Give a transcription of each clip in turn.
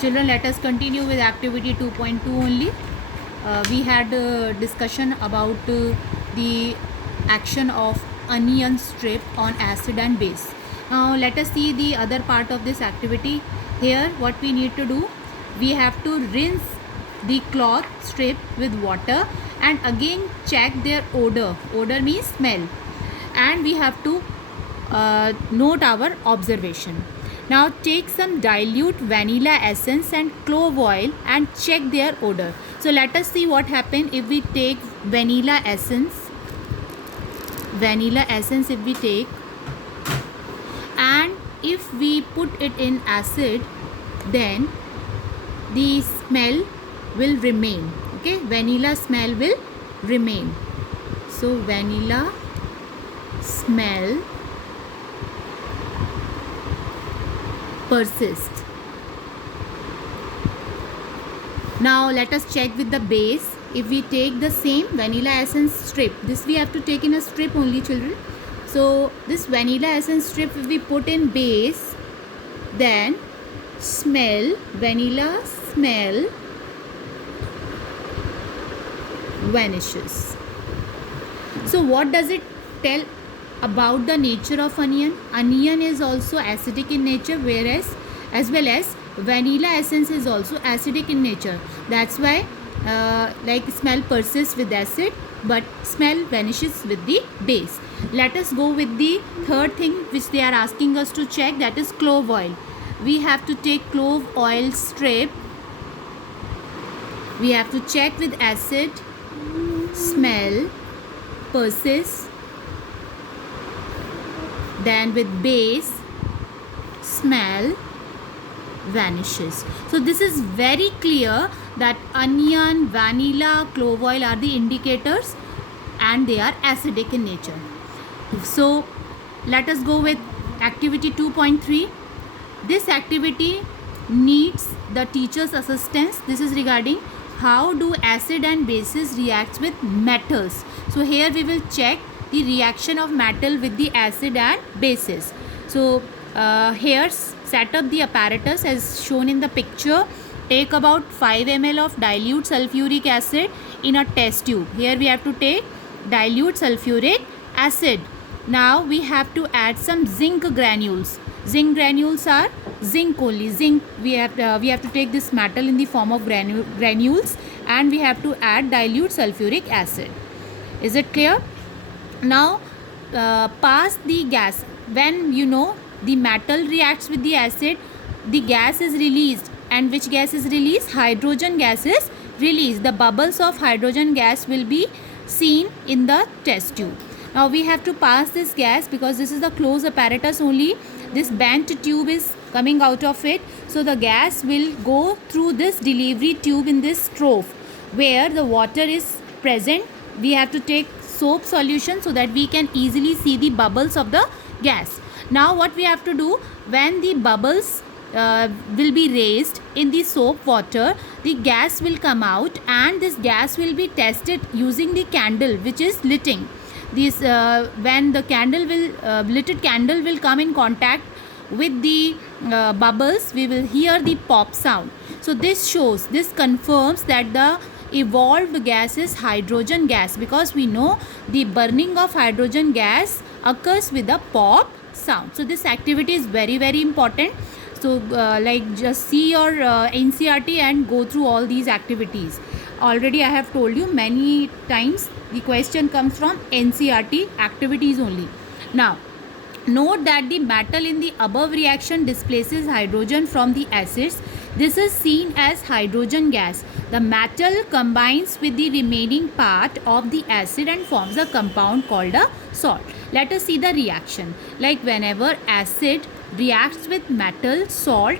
Children, let us continue with activity 2.2 only. We had a discussion about the action of onion strip on acid and base. Now let us see the other part of this activity. Here what we need to do, we have to rinse the cloth strip with water and again check their odor. Odor means smell, and we have to note our observation. Now take some dilute vanilla essence and clove oil and check their odor. So let us see what happens if we take vanilla essence. Vanilla essence if we take, and if we put it in acid, then the smell will remain. Okay, vanilla smell will remain. So vanilla smell persist. Now let us check with the base. If we take the same vanilla essence strip, this we have to take in a strip only, children. So this vanilla essence strip, if we put in base, then vanilla smell vanishes. So what does it tell about the nature of onion? Onion is also acidic in nature, whereas as well as vanilla essence is also acidic in nature. That's why like smell persists with acid, but smell vanishes with the base. Let us go with the third thing which they are asking us to check, that is clove oil. We have to take clove oil strip. We have to check with acid, smell persists, then with base, smell vanishes. So this is very clear that onion, vanilla, clove oil are the indicators and they are acidic in nature. So let us go with activity 2.3. This activity needs the teacher's assistance. This is regarding how do acid and bases react with metals. So here we will check the reaction of metal with the acid and bases. So here set up the apparatus as shown in the picture. Take about 5 ml of dilute sulfuric acid in a test tube. Here we have to take dilute sulfuric acid. Now we have to add some zinc granules. Zinc granules are zinc only. Zinc, we have to take this metal in the form of granules, and we have to add dilute sulfuric acid. Is it clear? Now pass the gas. When the metal reacts with the acid, the gas is released. And which gas is released? Hydrogen gas is released. The bubbles of hydrogen gas will be seen in the test tube. Now we have to pass this gas because this is the closed apparatus only. This bent tube is coming out of it. So the gas will go through this delivery tube in this trough where the water is present. We have to take soap solution so that we can easily see the bubbles of the gas. Now what we have to do, when the bubbles will be raised in the soap water, the gas will come out, and this gas will be tested using the candle which is lighting. This when the candle will lit candle will come in contact with the bubbles, we will hear the pop sound. So this confirms that the evolved gas is hydrogen gas, because we know the burning of hydrogen gas occurs with a pop sound. So this activity is very, very important. So like just see your NCERT and go through all these activities. Already I have told you many times the question comes from NCERT activities only. Now note that the metal in the above reaction displaces hydrogen from the acids. This is seen as hydrogen gas. The metal combines with the remaining part of the acid and forms a compound called a salt. Let us see the reaction. Like whenever acid reacts with metal, salt,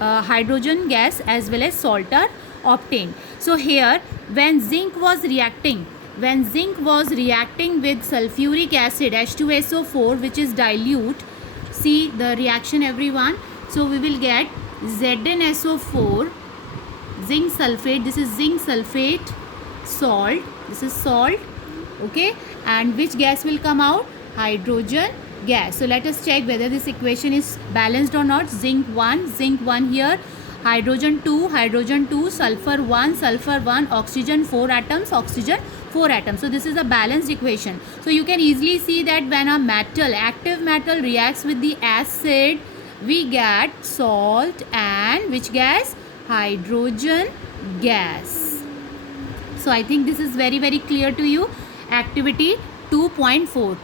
hydrogen gas as well as salt are obtained. So here when zinc was reacting with sulfuric acid H2SO4, which is dilute, see the reaction everyone. So we will get ZnSO4, zinc sulfate, this is zinc sulfate, salt, this is salt, okay, and which gas will come out? Hydrogen gas. So let us check whether this equation is balanced or not. Zinc 1 here, hydrogen 2, sulfur 1, oxygen 4 atoms, oxygen 4 atoms. So this is a balanced equation. So you can easily see that when a metal, active metal, reacts with the acid, we get salt and which gas? Hydrogen gas. So I think this is very clear to you. Activity 2.4.